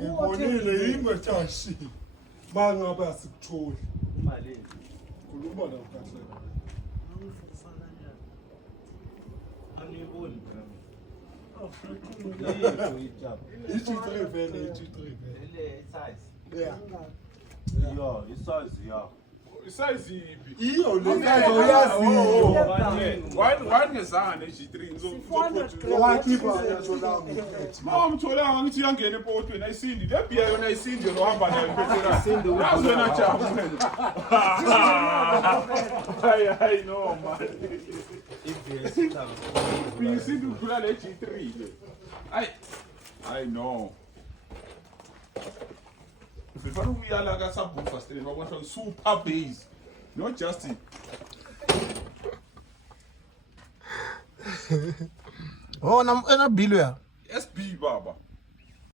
ngibonile ingotshashi bangabe asikutholi imali khuluma la ukahle aniboni i-G3 vele i-G3 vele le size yeah yo isize ya Isize yiphi? iyo le uyaziyo Why ngezanga ne-G3 wakiba yatholanga Mawamtholanga ngithi uyangena empotweni ayisindi le bhiya yona ayisindi yona ohamba nayo impethelani yazi wena jabu hayi no man isindi ukudlula le G3 le hayi no before uyala ka subwoofer straight wabona super bass not just it Oh, na bilu ya. SB baba